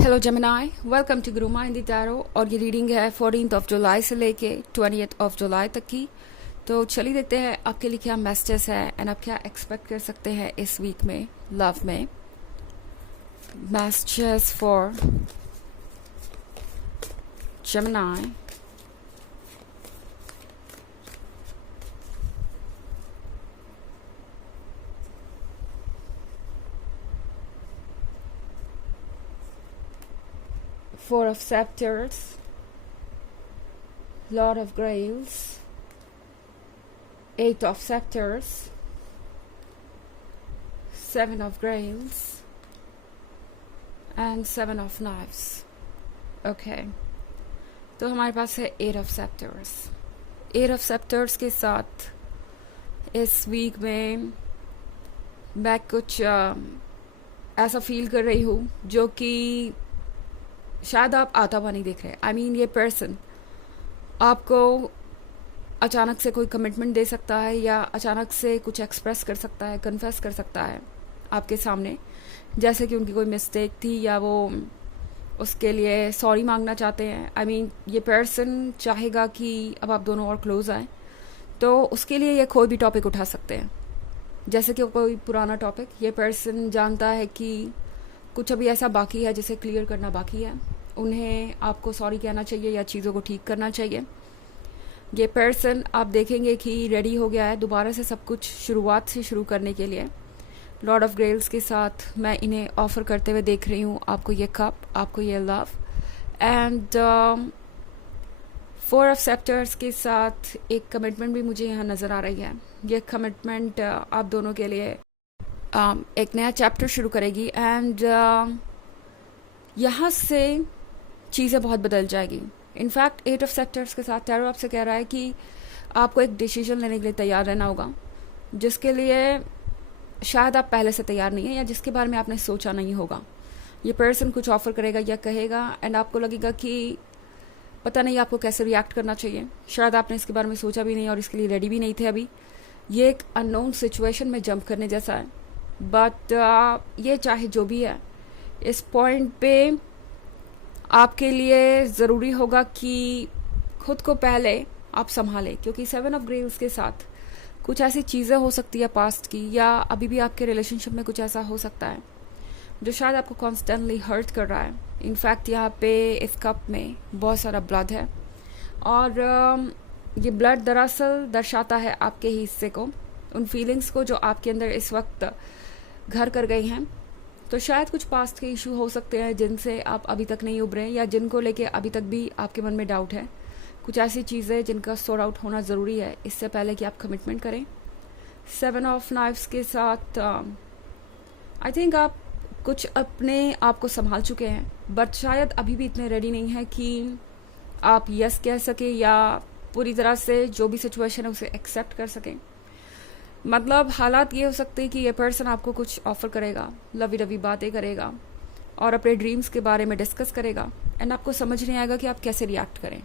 Hello Gemini, welcome to Guru माइंडी tarot. और ये reading है 14th ऑफ जुलाई से लेके 20th ऑफ जुलाई तक की। तो चलिए देखते हैं आपके लिए क्या मैसेजेस है एंड आप क्या एक्सपेक्ट कर सकते हैं इस वीक में लव में। Messages for Gemini. Four of Scepters, Lord of Grails, Eight of Scepters, Seven of Grails, and Seven of Knives. Okay. तो हमारे पास है Eight of Scepters. Eight of Scepters के साथ इस वीक में मैं कुछ ऐसा फील कर रही हूँ जो कि शायद आप आता हुआ नहीं देख रहे। आई मीन ये पर्सन आपको अचानक से कोई कमिटमेंट दे सकता है या अचानक से कुछ एक्सप्रेस कर सकता है, कन्फेस कर सकता है आपके सामने, जैसे कि उनकी कोई मिस्टेक थी या वो उसके लिए सॉरी मांगना चाहते हैं। आई मीन ये पर्सन चाहेगा कि अब आप दोनों और क्लोज आए, तो उसके लिए ये कोई भी टॉपिक उठा सकते हैं, जैसे कि कोई पुराना टॉपिक। ये पर्सन जानता है कि कुछ अभी ऐसा बाकी है जिसे क्लियर करना बाकी है, उन्हें आपको सॉरी कहना चाहिए या चीज़ों को ठीक करना चाहिए। ये पर्सन आप देखेंगे कि रेडी हो गया है दोबारा से सब कुछ शुरुआत से शुरू करने के लिए। लॉर्ड ऑफ ग्रेल्स के साथ मैं इन्हें ऑफर करते हुए देख रही हूँ, आपको ये कप, आपको ये लव। एंड फोर ऑफ सेप्टर्स के साथ एक कमिटमेंट भी मुझे यहाँ नज़र आ रही है। ये कमिटमेंट आप दोनों के लिए एक नया चैप्टर शुरू करेगी एंड यहाँ से चीज़ें बहुत बदल जाएगी। इनफैक्ट एट ऑफ सेक्टर्स के साथ टैरो आपसे कह रहा है कि आपको एक डिसीजन लेने के लिए तैयार रहना होगा, जिसके लिए शायद आप पहले से तैयार नहीं है या जिसके बारे में आपने सोचा नहीं होगा। ये पर्सन कुछ ऑफर करेगा या कहेगा एंड आपको लगेगा कि पता नहीं आपको कैसे रिएक्ट करना चाहिए। शायद आपने इसके बारे में सोचा भी नहीं और इसके लिए रेडी भी नहीं थे अभी। ये एक अननोन सिचुएशन में जंप करने जैसा है, बट ये चाहे जो भी है, इस पॉइंट पे आपके लिए ज़रूरी होगा कि खुद को पहले आप संभालें, क्योंकि सेवन ऑफ ग्रेव्स के साथ कुछ ऐसी चीज़ें हो सकती है पास्ट की या अभी भी आपके रिलेशनशिप में कुछ ऐसा हो सकता है जो शायद आपको कॉन्स्टेंटली हर्ट कर रहा है। इनफैक्ट यहाँ पे इस कप में बहुत सारा ब्लड है और ये ब्लड दरअसल दर्शाता है आपके ही हिस्से को, उन फीलिंग्स को जो आपके अंदर इस वक्त घर कर गई हैं। तो शायद कुछ पास्ट के इशू हो सकते हैं जिनसे आप अभी तक नहीं उभरे या जिनको लेके अभी तक भी आपके मन में डाउट है। कुछ ऐसी चीज़ें जिनका सॉर्ट आउट होना ज़रूरी है इससे पहले कि आप कमिटमेंट करें। सेवन ऑफ नाइफ्स के साथ आई थिंक आप कुछ अपने आप को संभाल चुके हैं, बट शायद अभी भी इतने रेडी नहीं है कि आप यस कह सके या पूरी तरह से जो भी सिचुएशन है उसे एक्सेप्ट कर सकें। मतलब हालात ये हो सकते हैं कि ये पर्सन आपको कुछ ऑफर करेगा, लवी डवी बातें करेगा और अपने ड्रीम्स के बारे में डिस्कस करेगा एंड आपको समझ नहीं आएगा कि आप कैसे रिएक्ट करें।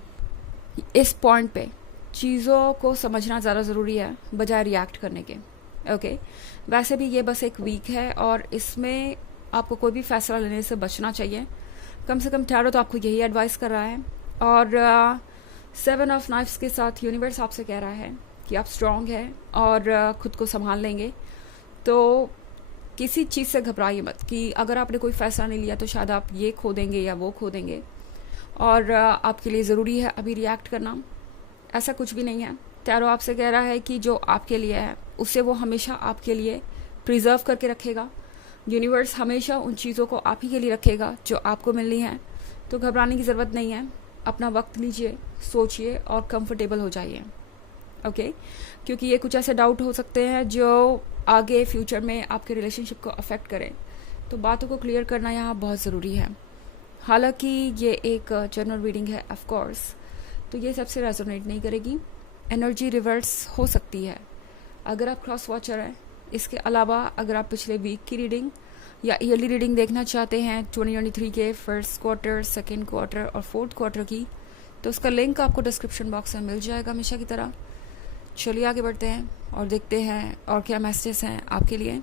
इस पॉइंट पे चीज़ों को समझना ज़्यादा ज़रूरी है बजाय रिएक्ट करने के। ओके, वैसे भी ये बस एक वीक है और इसमें आपको कोई भी फैसला लेने से बचना चाहिए। कम से कम टैरो तो आपको यही एडवाइस कर रहा है। और सेवन ऑफ नाइफ्स के साथ यूनिवर्स आपसे कह रहा है कि आप स्ट्रांग हैं और खुद को संभाल लेंगे। तो किसी चीज़ से घबराइए मत कि अगर आपने कोई फैसला नहीं लिया तो शायद आप ये खो देंगे या वो खो देंगे, और आपके लिए ज़रूरी है अभी रिएक्ट करना। ऐसा कुछ भी नहीं है। टैरो आपसे कह रहा है कि जो आपके लिए है उसे वो हमेशा आपके लिए प्रिजर्व करके रखेगा। यूनिवर्स हमेशा उन चीज़ों को आप ही के लिए रखेगा जो आपको मिलनी है। तो घबराने की ज़रूरत नहीं है, अपना वक्त लीजिए, सोचिए और कंफर्टेबल हो जाइए। ओके, क्योंकि ये कुछ ऐसे डाउट हो सकते हैं जो आगे फ्यूचर में आपके रिलेशनशिप को अफेक्ट करें। तो बातों को क्लियर करना यहाँ बहुत ज़रूरी है। हालांकि ये एक जनरल रीडिंग है ऑफ कोर्स, तो ये सबसे रेजोनेट नहीं करेगी। एनर्जी रिवर्स हो सकती है अगर आप क्रॉस वॉचर हैं। इसके अलावा अगर आप पिछले वीक की रीडिंग या ईयरली रीडिंग देखना चाहते हैं 2023 के फर्स्ट क्वार्टर, सेकेंड क्वार्टर और फोर्थ क्वार्टर की, तो उसका लिंक आपको डिस्क्रिप्शन बॉक्स में मिल जाएगा हमेशा की तरह। चलिए आगे बढ़ते हैं और देखते हैं और क्या मैसेजेस हैं आपके लिए।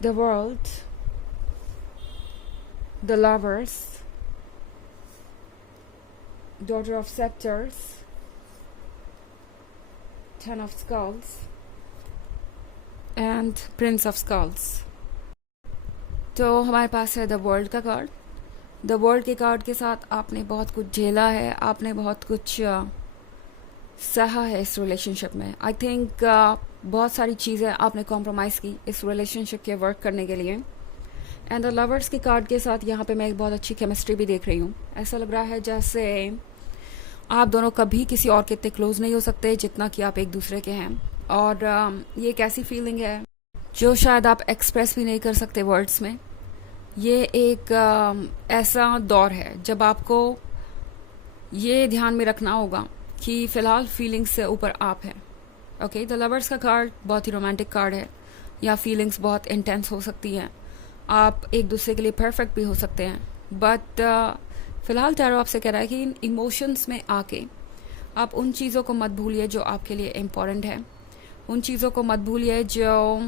the world, the lovers, daughter of scepters, ten of skulls and prince of skulls. तो हमारे पास है द वर्ल्ड का कार्ड. द वर्ल्ड के कार्ड के साथ आपने बहुत कुछ झेला है, आपने बहुत कुछ सहा है इस रिलेशनशिप में. आई थिंक बहुत सारी चीज़ें आपने कॉम्प्रोमाइज़ की इस रिलेशनशिप के वर्क करने के लिए. एंड द लवर्स के कार्ड के साथ यहाँ पे मैं एक बहुत अच्छी केमिस्ट्री भी देख रही हूँ. ऐसा लग रहा है जैसे आप दोनों कभी किसी और के इतने क्लोज नहीं हो सकते जितना कि आप एक दूसरे के हैं. और ये एक ऐसी फीलिंग है जो शायद आप एक्सप्रेस भी नहीं कर सकते वर्ड्स में. ये एक ऐसा दौर है जब आपको ये ध्यान में रखना होगा कि फ़िलहाल फीलिंग्स से ऊपर आप हैं. ओके, द लवर्स का कार्ड बहुत ही रोमांटिक कार्ड है. या फीलिंग्स बहुत इंटेंस हो सकती हैं, आप एक दूसरे के लिए परफेक्ट भी हो सकते हैं. बट फ़िलहाल टैरो आपसे कह रहा है कि इन इमोशंस में आके आप उन चीज़ों को मत भूलिए जो आपके लिए इम्पोर्टेंट है. उन चीज़ों को मत भूलिए जो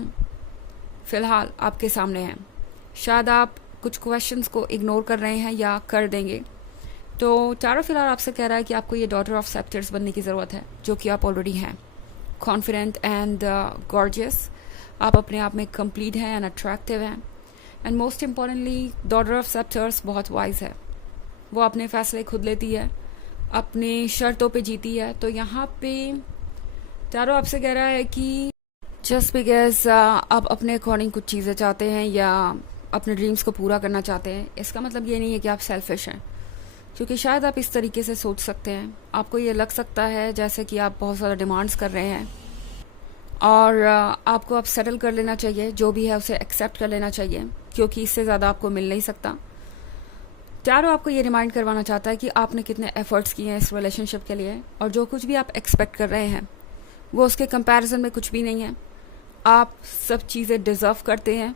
फ़िलहाल आपके सामने हैं. शायद आप कुछ क्वेश्चंस को इग्नोर कर रहे हैं या कर देंगे. तो टैरो फिलहाल आपसे कह रहा है कि आपको ये डॉटर ऑफ सेप्टर्स बनने की ज़रूरत है, जो कि आप ऑलरेडी हैं. कॉन्फिडेंट एंड गॉर्जियस, आप अपने आप में कंप्लीट हैं एंड अट्रैक्टिव हैं. And most importantly daughter of सेप्टर्स बहुत वाइज है. वो अपने फैसले खुद लेती है, अपनी शर्तों पे जीती है. तो यहाँ पे टैरो आपसे कह रहा है कि जस्ट बिकॉज आप अपने अकॉर्डिंग कुछ चीज़ें चाहते हैं या अपने ड्रीम्स को पूरा करना चाहते हैं, इसका मतलब ये नहीं है कि आप सेल्फिश हैं. क्योंकि शायद आप इस तरीके से सोच सकते हैं, आपको ये लग सकता है जैसे कि आप बहुत ज़्यादा डिमांड्स कर रहे हैं और आपको अब सेटल कर लेना चाहिए. जो भी है उसे एक्सेप्ट कर लेना चाहिए, क्योंकि इससे ज़्यादा आपको मिल नहीं सकता. टैरो आपको ये रिमाइंड करवाना चाहता है कि आपने कितने एफर्ट्स किए हैं इस रिलेशनशिप के लिए, और जो कुछ भी आप एक्सपेक्ट कर रहे हैं वो उसके कंपैरिजन में कुछ भी नहीं है. आप सब चीज़ें डिज़र्व करते हैं,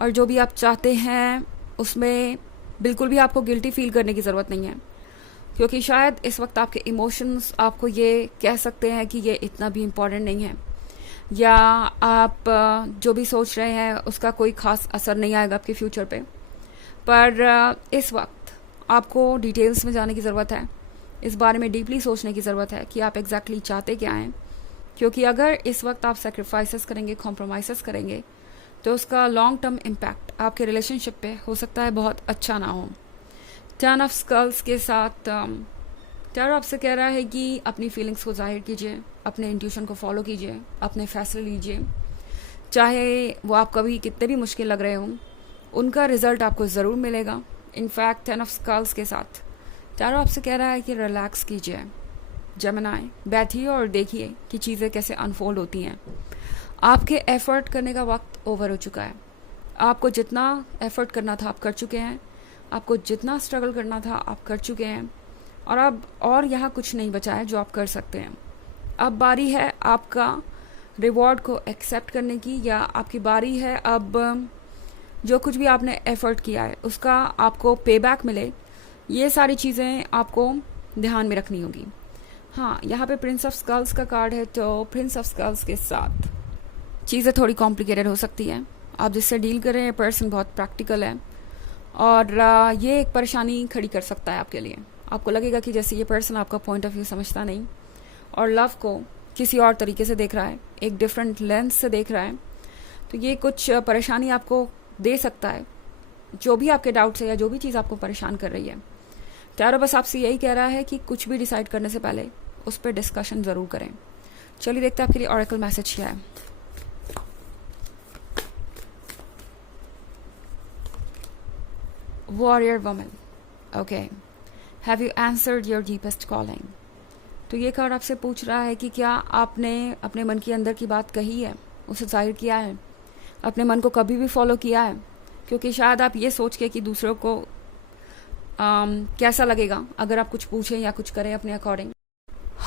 और जो भी आप चाहते हैं उसमें बिल्कुल भी आपको गिल्टी फील करने की ज़रूरत नहीं है. क्योंकि शायद इस वक्त आपके इमोशंस आपको ये कह सकते हैं कि ये इतना भी इम्पॉर्टेंट नहीं है, या आप जो भी सोच रहे हैं उसका कोई ख़ास असर नहीं आएगा आपके फ्यूचर पे. पर इस वक्त आपको डिटेल्स में जाने की ज़रूरत है, इस बारे में डीपली सोचने की ज़रूरत है कि आप एग्जैक्टली चाहते क्या हैं. क्योंकि अगर इस वक्त आप सेक्रीफाइसेस करेंगे, कॉम्प्रोमाइज़ करेंगे, तो उसका लॉन्ग टर्म इम्पैक्ट आपके रिलेशनशिप पे हो सकता है बहुत अच्छा ना हो. टेन ऑफ स्कल्स के साथ टैरो आपसे कह रहा है कि अपनी फीलिंग्स को जाहिर कीजिए, अपने इंट्यूशन को फॉलो कीजिए, अपने फैसले लीजिए. चाहे वो आप कभी कितने भी मुश्किल लग रहे हों, उनका रिजल्ट आपको ज़रूर मिलेगा. इनफैक्ट टेन ऑफ स्कल्स के साथ टैरो आपसे कह रहा है कि रिलैक्स कीजिए, जेमिनी, बैठिए और देखिए कि चीज़ें कैसे अनफोल्ड होती हैं. आपके एफ़र्ट करने का वक्त ओवर हो चुका है. आपको जितना एफ़र्ट करना था आप कर चुके हैं, आपको जितना स्ट्रगल करना था आप कर चुके हैं, और अब और यहाँ कुछ नहीं बचा है जो आप कर सकते हैं. अब बारी है आपका रिवॉर्ड को एक्सेप्ट करने की, या आपकी बारी है अब जो कुछ भी आपने एफ़र्ट किया है उसका आपको पे बैक मिले. ये सारी चीज़ें आपको ध्यान में रखनी होगी. हाँ, यहाँ पे प्रिंस ऑफ स्कल्स का कार्ड है, तो प्रिंस ऑफ स्कल्स के साथ चीज़ें थोड़ी कॉम्प्लिकेटेड हो सकती हैं. आप जिससे डील कर रहे हैं पर्सन बहुत प्रैक्टिकल है, और ये एक परेशानी खड़ी कर सकता है आपके लिए. आपको लगेगा कि जैसे ये पर्सन आपका पॉइंट ऑफ व्यू समझता नहीं और लव को किसी और तरीके से देख रहा है, एक डिफरेंट लेंस से देख रहा है. तो ये कुछ परेशानी आपको दे सकता है. जो भी आपके डाउट्स है या जो भी चीज़ आपको परेशान कर रही है, टैरो बस आपसे यही कह रहा है कि कुछ भी डिसाइड करने से पहले उस पर डिस्कशन ज़रूर करें. चलिए देखते हैं आपके लिए ऑरेकल मैसेज क्या है. Warrior woman, okay, have you answered your deepest calling. तो ये कार्ड आपसे पूछ रहा है कि क्या आपने अपने मन के अंदर की बात कही है, उसे जाहिर किया है, अपने मन को कभी भी फॉलो किया है. क्योंकि शायद आप ये सोच के कि दूसरों को कैसा लगेगा अगर आप कुछ पूछें या कुछ करें अपने अकॉर्डिंग,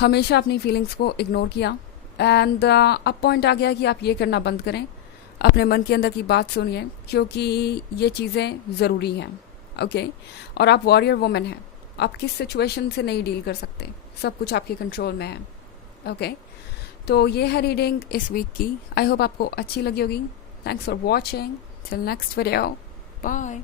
हमेशा अपनी फीलिंग्स को इग्नोर किया. एंड अब पॉइंट आ गया कि आप ये करना बंद करें, अपने मन के अंदर की बात सुनिए, क्योंकि ये चीज़ें ज़रूरी हैं. ओके, और आप वॉरियर वुमन हैं, आप किस सिचुएशन से नहीं डील कर सकते, सब कुछ आपके कंट्रोल में है. ओके, तो ये है रीडिंग इस वीक की. आई होप आपको अच्छी लगी होगी. Thanks for watching. Till next video. Bye.